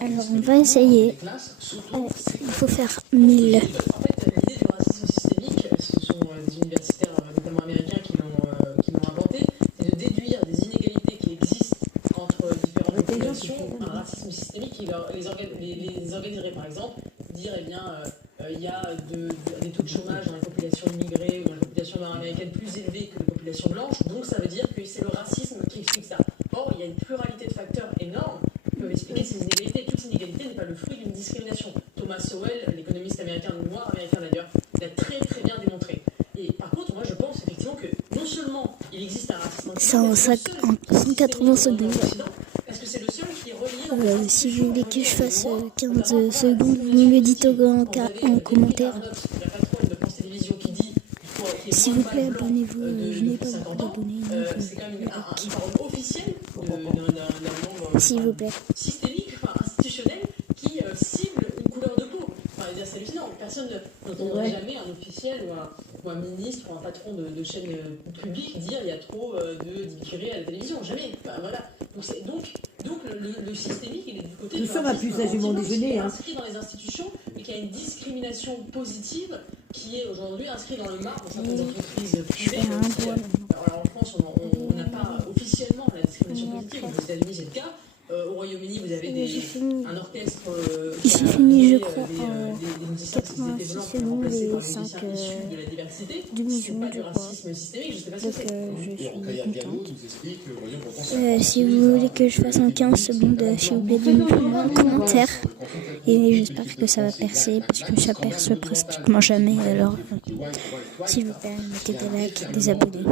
Alors on va essayer. Il faut faire 1000. En fait, l'idée du racisme systémique, ce sont des universitaires, notamment américains, qui l'ont inventé, c'est de déduire des inégalités qui existent entre différentes populations. Un racisme systémique qui les organiserait, par exemple, dire, eh bien, il y a des taux de chômage dans les populations immigrées ou dans les populations nord-américaines plus élevés que les populations blanches, donc ça veut dire que c'est le racisme qui explique ça. Or, il y a une pluralité de facteurs énormes qui peuvent expliquer ces inégalités. Toute inégalité n'est pas le fruit d'une discrimination. Thomas Sowell, l'économiste américain, noir américain d'ailleurs, l'a très très bien démontré. Et par contre, moi je pense effectivement que non seulement il existe un racisme C'est en 180 secondes. parce que c'est le seul qui est relié si vous voulez que je fasse 15 secondes, vous me le dites en commentaire. S'il vous plaît, abonnez-vous. Je n'ai pas beaucoup d'abonnés. C'est quand même une parole officielle d'un S'il vous plaît. systémique, institutionnel, qui cible une couleur de peau. C'est hallucinant. Personne n'entendrait jamais un officiel ou un ministre ou un patron de chaîne publique dire il y a trop d'immigrés à la télévision. Jamais. Voilà. Donc le systémique, il est du côté nous du sommes à plus sagement déjeuner. inscrit dans les institutions et qui a une discrimination positive qui est aujourd'hui inscrite dans le marbre dans certaines entreprises privées. Alors en France, on n'a pas officiellement la discrimination positive. Aux États-Unis, c'est le cas. Au Royaume-Uni, vous avez un orchestre J'ai fini, je crois, des musiciens qui étaient blancs qui sont remplacés par des musiciens issus de la diversité. C'est pas du racisme systémique, je sais pas ce que c'est. Je suis contente. Si vous voulez que je fasse en 15 secondes, s'il vous plaît, donnez-moi un commentaire. Et j'espère que ça va percer, parce que ça perce pratiquement jamais. Alors, s'il vous plaît, mettez des likes, des abonnés.